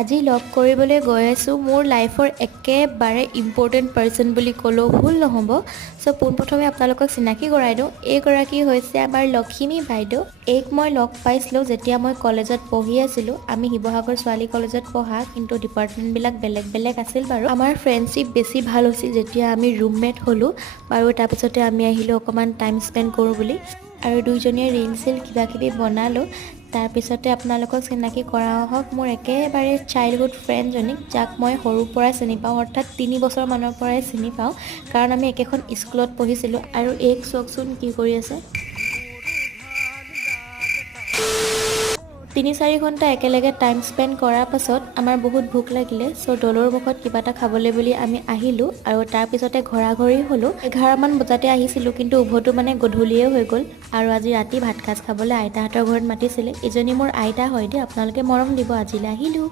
আজি লগ কৰিবলৈ গৈ আছোঁ মোৰ লাইফৰ একেবাৰে ইম্পৰ্টেণ্ট পাৰ্চন বুলি ক'লেও ভুল নহ'ব। চ' পোনপ্ৰথমে আপোনালোকক চিনাকি কৰাই দিওঁ, এইগৰাকী হৈছে আমাৰ লখিমী বাইদেউ। এইক মই লগ পাইছিলোঁ যেতিয়া মই কলেজত পঢ়ি আছিলোঁ। আমি শিৱসাগৰ ছোৱালী কলেজত পঢ়া, কিন্তু ডিপাৰ্টমেণ্টবিলাক বেলেগ বেলেগ আছিল বাৰু। আমাৰ ফ্ৰেণ্ডশ্বিপ বেছি ভাল হৈছিল যেতিয়া আমি ৰুমমেট হ'লোঁ বাৰু। তাৰপিছতে আমি আহিলোঁ অকণমান টাইম স্পেণ্ড কৰোঁ বুলি, আৰু দুইজনীয়ে ৰিল চিল কিবাকিবি বনালোঁ। তাৰপিছতে আপোনালোকক চিনাকি কৰাওঁ হওক মোৰ একেবাৰে চাইল্ডহুড ফ্ৰেণ্ডজনীক, যাক মই সৰুৰ পৰাই চিনি পাওঁ, অৰ্থাৎ 3 বছৰমানৰ পৰাই চিনি পাওঁ, কাৰণ আমি একেখন স্কুলত পঢ়িছিলোঁ। আৰু এইক চাওকচোন কি কৰি আছে। 3-4 ঘণ্টা একেলগে টাইম স্পেণ্ড কৰাৰ পাছত আমাৰ বহুত ভোক লাগিলে। চ' দৌলৰ মুখত কিবা এটা খাবলৈ বুলি আমি আহিলোঁ, আৰু তাৰপিছতে ঘৰাঘৰি হ'লোঁ। 11মান বজাতে আহিছিলোঁ, কিন্তু উভতো মানে গধূলিয়ে হৈ গ'ল। আৰু আজি ৰাতি ভাত সাজ খাবলৈ আইতাহঁতৰ ঘৰত মাতিছিলে। এজনী মোৰ আইতা হয় দেই, আপোনালোকে মৰম দিব। আজিলৈ আহিলোঁ।